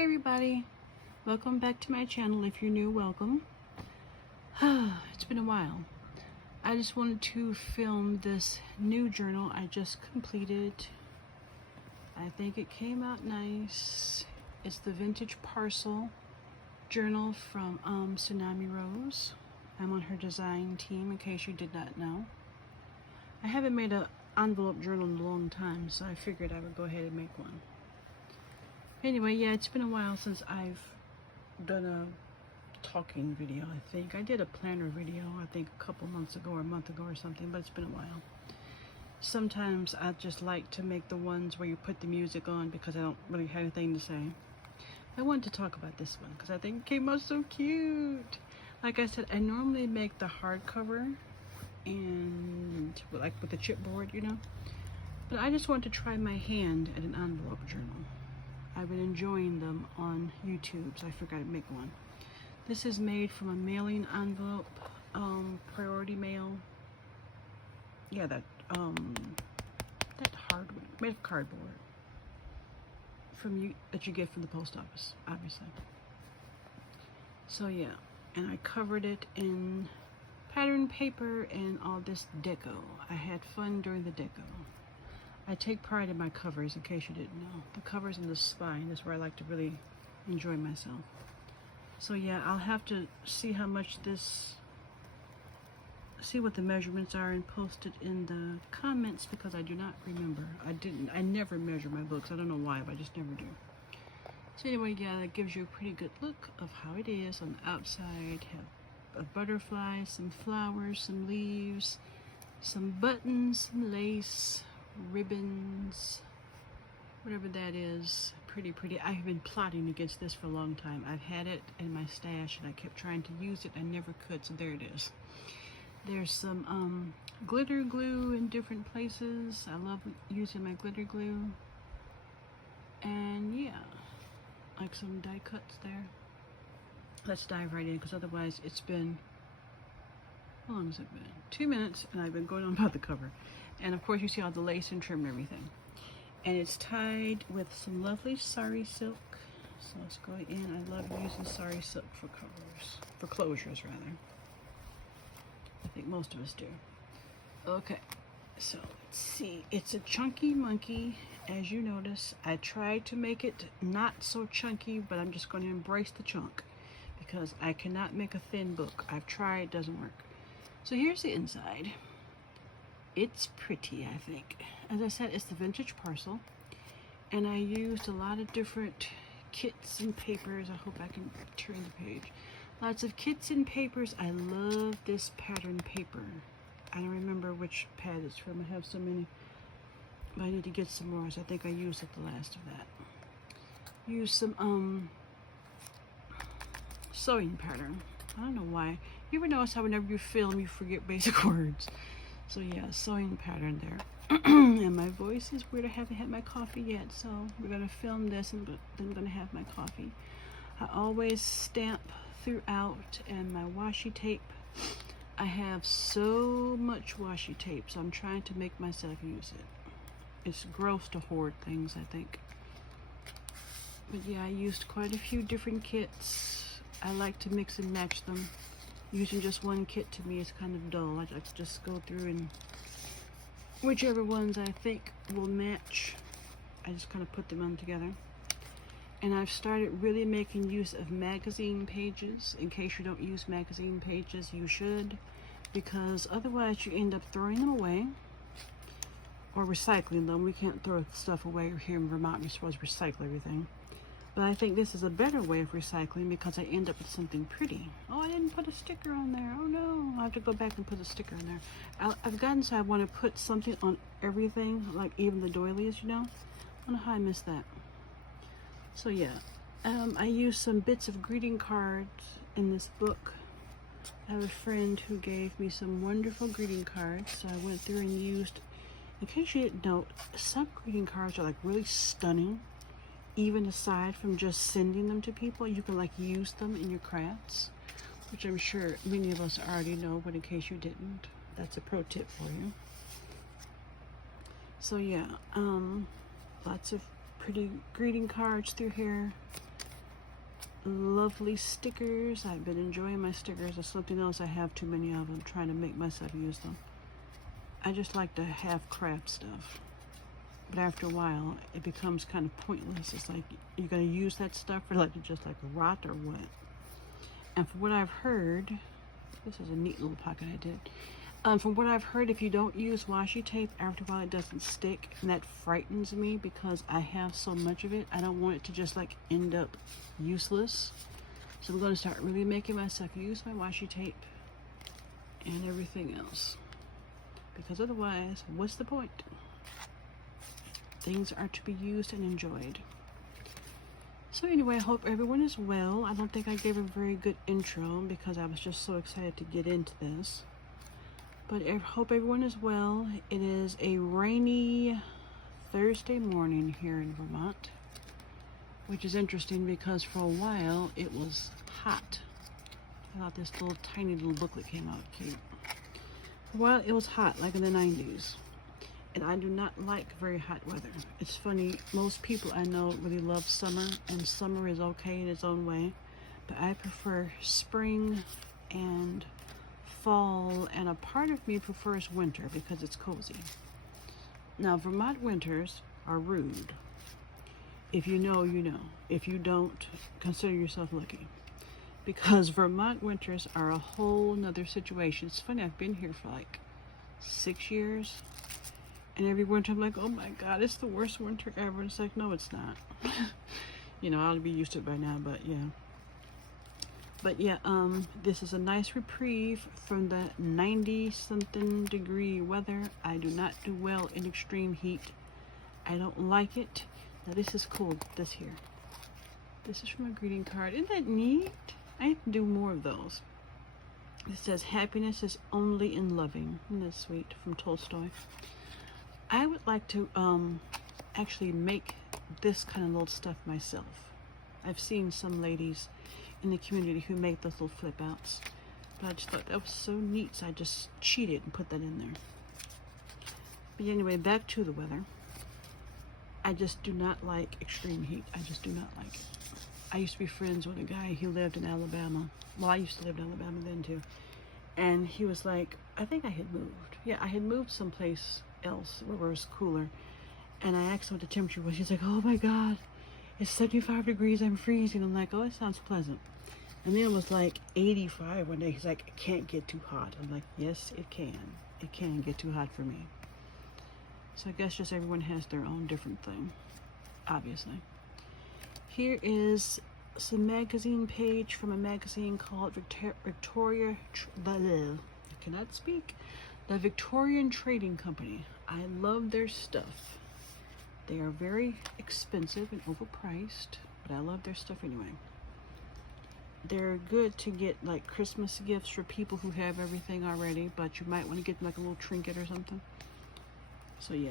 Hey everybody, welcome back to my channel. If you're new, welcome. It's been a while. I just wanted to film this new journal I just completed. I think it came out nice. It's the Vintage Parcel journal from Tsunami Rose. I'm on her design team, in case you did not know. I haven't made an envelope journal in a long time, so I figured I would go ahead and make one. Anyway, yeah, it's been a while since I've done a talking video, I think. I did a planner video, I think a couple months ago or a month ago or something, but it's been a while. Sometimes I just like to make the ones where you put the music on because I don't really have anything to say. I wanted to talk about this one because I think it came out so cute. Like I said, I normally make the hardcover and like with the chipboard, you know. But I just wanted to try my hand at an envelope journal. I've been enjoying them on YouTube, so I figured I'd make one. This is made from a mailing envelope, priority mail. Yeah, that hard one, made of cardboard. That you get from the post office, obviously. So yeah, and I covered it in pattern paper and all this deco. I had fun during the deco. I take pride in my covers, in case you didn't know. The covers and the spine is where I like to really enjoy myself. So yeah, I'll have to see how much see what the measurements are and post it in the comments because I do not remember. I never measure my books. I don't know why, but I just never do. So anyway, yeah, that gives you a pretty good look of how it is on the outside. Have a butterfly, some flowers, some leaves, some buttons, some lace, ribbons, whatever that is. Pretty. I have been plotting against this for a long time. I've had it in my stash and I kept trying to use it. I never could, so there it is. There's some glitter glue in different places. I love using my glitter glue. And yeah, like some die cuts there. Let's dive right in because otherwise it's been, how long has it been? 2 minutes and I've been going on about the cover. And of course you see all the lace and trim and everything. And it's tied with some lovely sari silk. So let's go in. I love using sari silk for closures rather. I think most of us do. Okay, so let's see. It's a chunky monkey, as you notice. I tried to make it not so chunky, but I'm just going to embrace the chunk because I cannot make a thin book. I've tried, it doesn't work. So here's the inside. It's pretty, I think. As I said, it's the Vintage Parcel, and I used a lot of different kits and papers. I hope I can turn the page. Lots of kits and papers. I love this pattern paper. I don't remember which pad it's from. I have so many. But I need to get some more, so I think I used up the last of that. Use some sewing pattern. I don't know why. You ever notice how whenever you film, you forget basic words? So yeah, sewing pattern there. And my voice is weird. I haven't had my coffee yet, so we're gonna film this and then I'm gonna have my coffee. I always stamp throughout, and my washi tape. I have so much washi tape, so I'm trying to make myself use it. It's gross to hoard things, I think. But yeah, I used quite a few different kits. I like to mix and match them. Using just one kit to me is kind of dull. I like to just go through and whichever ones I think will match, I just kind of put them on together. And I've started really making use of magazine pages. In case you don't use magazine pages, you should, because otherwise you end up throwing them away or recycling them. We can't throw stuff away here in Vermont. We're supposed to recycle everything. But I think this is a better way of recycling because I end up with something pretty. Oh, I didn't put a sticker on there. Oh no, I have to go back and put a sticker on there. I've gotten so I want to put something on everything, like even the doilies, you know. I don't know how I missed that. So yeah, I used some bits of greeting cards in this book. I have a friend who gave me some wonderful greeting cards, so I went through and used, in case you didn't know, some greeting cards are like really stunning. Even aside from just sending them to people, you can like use them in your crafts, which I'm sure many of us already know, but in case you didn't, that's a pro tip for you. So yeah, lots of pretty greeting cards through here. lovely stickers. I've been enjoying my stickers. There's something else, I have too many of them, trying to make myself use them. I just like to have craft stuff. But after a while, it becomes kind of pointless. It's like, you're going to use that stuff for like just like a rot or what? And from what I've heard, this is a neat little pocket I did. From what I've heard, if you don't use washi tape, after a while it doesn't stick. And that frightens me because I have so much of it. I don't want it to just like end up useless. So I'm going to start really making myself use my washi tape and everything else. Because otherwise, what's the point? Things are to be used and enjoyed. So anyway, I hope everyone is well. I don't think I gave a very good intro because I was just so excited to get into this. But I hope everyone is well. It is a rainy Thursday morning here in Vermont, which is interesting because for a while it was hot. I thought this little tiny little booklet came out cute. For a while it was hot, like in the 90s. And I do not like very hot weather. It's funny, most people I know really love summer, and summer is okay in its own way, but I prefer spring and fall, and a part of me prefers winter because it's cozy. Now, Vermont winters are rude. If you know, you know. If you don't, consider yourself lucky. Because Vermont winters are a whole nother situation. It's funny, I've been here for like 6 years. And every winter I'm like, oh my God, it's the worst winter ever. And it's like, no, it's not. You know, I'll be used to it by now, but yeah. But yeah, this is a nice reprieve from the 90-something degree weather. I do not do well in extreme heat. I don't like it. Now this is cool, this here. This is from a greeting card. Isn't that neat? I have to do more of those. It says, happiness is only in loving. Isn't that sweet? From Tolstoy. I would like to actually make this kind of little stuff myself. I've seen some ladies in the community who make those little flip outs, but I just thought that was so neat, so I just cheated and put that in there. But anyway, back to the weather. I just do not like extreme heat. I just do not like it. I used to be friends with a guy who lived in Alabama. Well, I used to live in Alabama then too. And he was like, I think I had moved. Yeah, I had moved someplace else where it was cooler. And I asked him what the temperature was. He's like, oh my God, it's 75 degrees, I'm freezing. I'm like, oh, it sounds pleasant. And then it was like 85 one day. He's like, it can't get too hot. I'm like, yes, it can. It can get too hot for me. So I guess just everyone has their own different thing, obviously. Here is some magazine page from a magazine called Victoria, I cannot speak, the Victorian Trading Company. I love their stuff. They are very expensive and overpriced, but I love their stuff anyway. They're good to get like Christmas gifts for people who have everything already, but you might want to get like a little trinket or something. So yeah,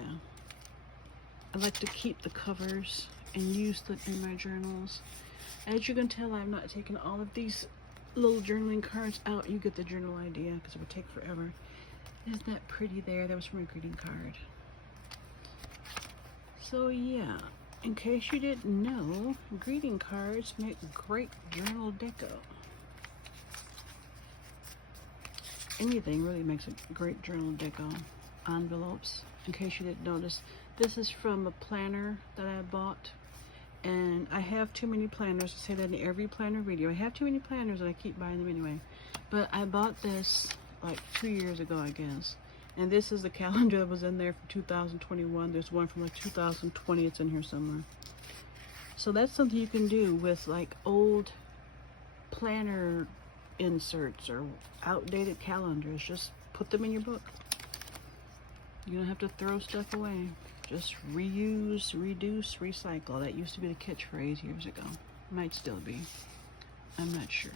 I like to keep the covers and use them in my journals. As you can tell, I'm not taking all of these little journaling cards out. You get the journal idea because it would take forever. Isn't that pretty there? That was from a greeting card. So yeah, in case you didn't know, greeting cards make great journal deco. Anything really makes a great journal deco. Envelopes, in case you didn't notice. This is from a planner that I bought. And I have too many planners. I say that in every planner video. I have too many planners and I keep buying them anyway. But I bought this like 2 years ago, I guess. And this is the calendar that was in there for 2021. There's one from like 2020. It's in here somewhere. So that's something you can do with like old planner inserts or outdated calendars. Just put them in your book. You don't have to throw stuff away. Just reuse, reduce, recycle. That used to be the catchphrase years ago. Might still be. I'm not sure.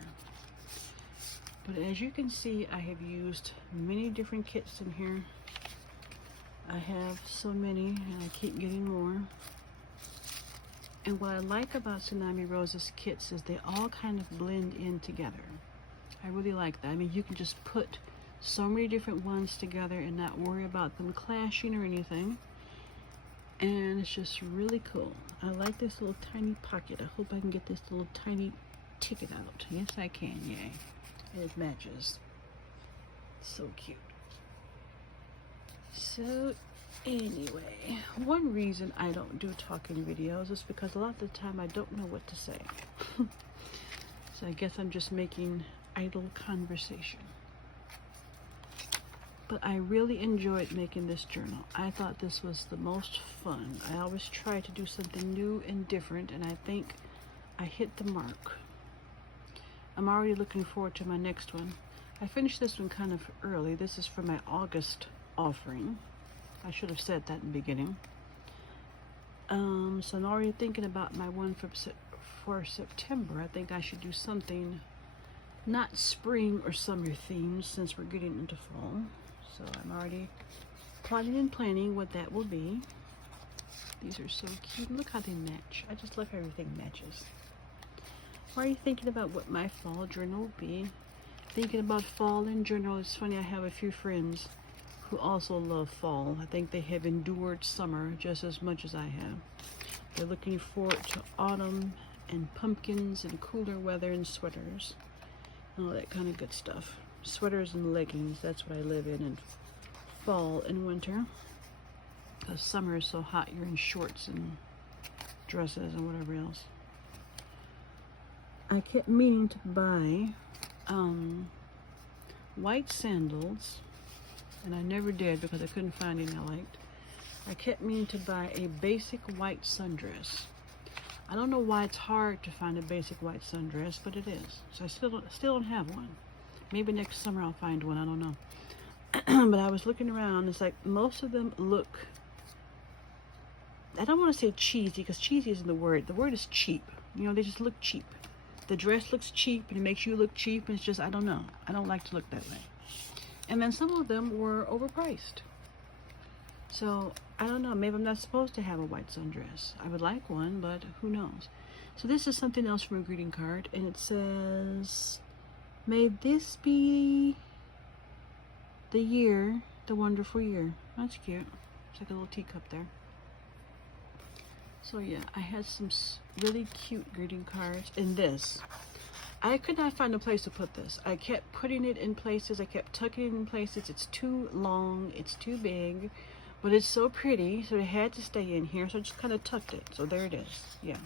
But as you can see, I have used many different kits in here. I have so many, and I keep getting more. And what I like about Tsunami Rose's kits is they all kind of blend in together. I really like that. I mean, you can just put so many different ones together and not worry about them clashing or anything. And it's just really cool. I like this little tiny pocket. I hope I can get this little tiny take it out. Yes, I can. Yay. And it matches. So cute. So anyway, one reason I don't do talking videos is because a lot of the time I don't know what to say. So I guess I'm just making idle conversation. But I really enjoyed making this journal. I thought this was the most fun. I always try to do something new and different, and I think I hit the mark. I'm already looking forward to my next one. I finished this one kind of early. This is for my August offering. I should have said that in the beginning. So I'm already thinking about my one for September. I think I should do something not spring or summer themed since we're getting into fall. So I'm already plotting and planning what that will be. These are so cute. Look how they match. I just love how everything matches. Why are you thinking about what my fall journal will be? Thinking about fall in general. It's funny, I have a few friends who also love fall. I think they have endured summer just as much as I have. They're looking forward to autumn and pumpkins and cooler weather and sweaters and all that kind of good stuff. Sweaters and leggings, that's what I live in fall and winter. Because summer is so hot, you're in shorts and dresses and whatever else. I kept meaning to buy white sandals, and I never did because I couldn't find any I liked. I kept meaning to buy a basic white sundress. I don't know why it's hard to find a basic white sundress, but it is. So I still don't have one. Maybe next summer I'll find one, I don't know. But I was looking around, it's like most of them look, I don't want to say cheesy because cheesy isn't the word. The word is cheap. You know, they just look cheap. The dress looks cheap and it makes you look cheap, and it's just, I don't know. I don't like to look that way. And then some of them were overpriced. So, I don't know. Maybe I'm not supposed to have a white sundress. I would like one, but who knows. So this is something else from a greeting card, and it says, may this be the year, the wonderful year. That's cute. It's like a little teacup there. So yeah, I had some really cute greeting cards in this. I could not find a place to put this. I kept putting it in places. I kept tucking it in places. It's too long. It's too big. But it's so pretty, so it had to stay in here. So I just kind of tucked it. So there it is. Yeah.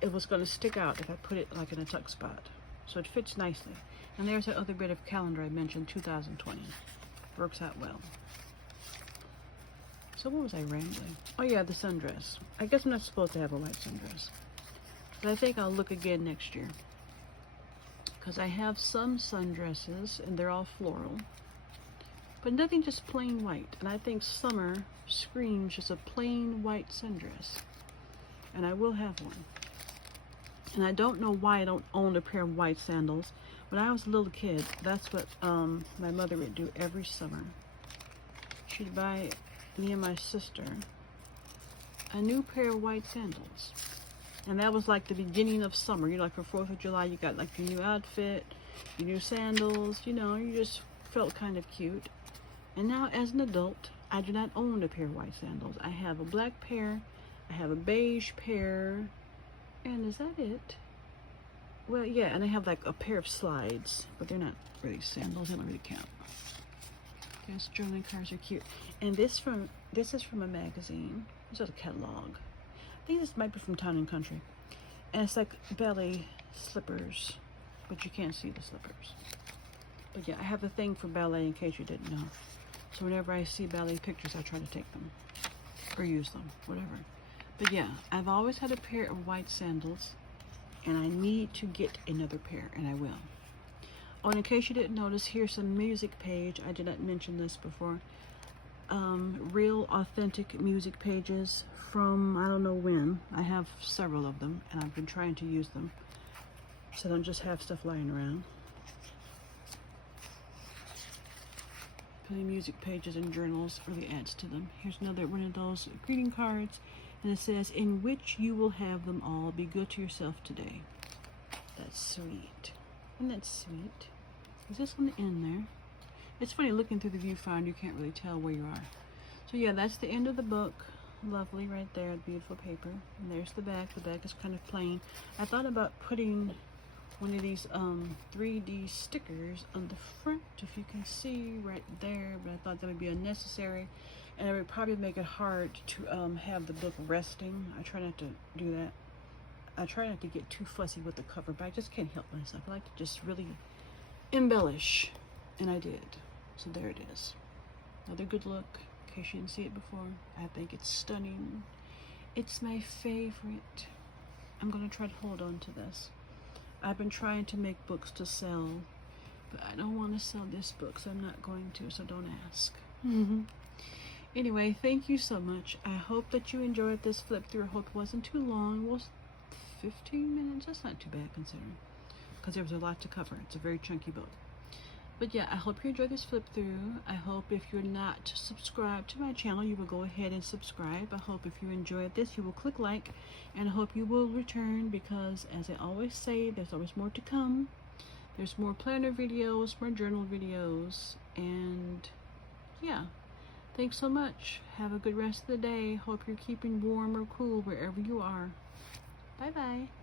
It was going to stick out if I put it like in a tuck spot. So it fits nicely. And there's that other bit of calendar I mentioned, 2020. Works out well. So what was I rambling? Oh yeah, the sundress. I guess I'm not supposed to have a white sundress. But I think I'll look again next year. Because I have some sundresses, and they're all floral. But nothing just plain white. And I think summer screams just a plain white sundress. And I will have one. And I don't know why I don't own a pair of white sandals. When I was a little kid, that's what my mother would do every summer. She'd buy me and my sister a new pair of white sandals. And that was like the beginning of summer. You know, like for 4th of July, you got like your new outfit, your new sandals, you know, you just felt kind of cute. And now as an adult, I do not own a pair of white sandals. I have a black pair, I have a beige pair, and is that it? Well, yeah, and I have like a pair of slides, but they're not really sandals, they don't really count. Yes, journaling cards are cute. And this is from a magazine. This is a catalog. I think this might be from Town and Country. And it's like ballet slippers, but you can't see the slippers. But yeah, I have a thing for ballet in case you didn't know. So whenever I see ballet pictures, I try to take them or use them, whatever. But yeah, I've always had a pair of white sandals, and I need to get another pair, and I will. Oh, and in case you didn't notice, here's some music page. I did not mention this before. Real authentic music pages from I don't know when. I have several of them, and I've been trying to use them, so I don't just have stuff lying around. Putting music pages and journals really adds to them. Here's another one of those greeting cards, and it says, in which you will have them all. Be good to yourself today. That's sweet. Isn't that sweet? Is this one in there? It's funny, looking through the viewfinder, you can't really tell where you are. So yeah, that's the end of the book. Lovely right there, beautiful paper. And there's the back. The back is kind of plain. I thought about putting one of these 3D stickers on the front, if you can see right there, but I thought that would be unnecessary, and it would probably make it hard to have the book resting. I try not to do that. I try not to get too fussy with the cover, but I just can't help myself. I like to just really embellish, and I did. So there it is. Another good look, in case you didn't see it before. I think it's stunning. It's my favorite. I'm gonna try to hold on to this. I've been trying to make books to sell, but I don't want to sell this book, so I'm not going to, so don't ask. Anyway, thank you so much. I hope that you enjoyed this flip through. I hope it wasn't too long. Well, 15 minutes, that's not too bad considering, because there was a lot to cover. It's a very chunky book. But yeah, I hope you enjoyed this flip through. I hope if you're not subscribed to my channel, you will go ahead and subscribe. I hope if you enjoyed this, you will click like, and I hope you will return, because as I always say, there's always more to come. There's more planner videos, more journal videos, and yeah, thanks so much. Have a good rest of the day. Hope you're keeping warm or cool wherever you are. Bye bye.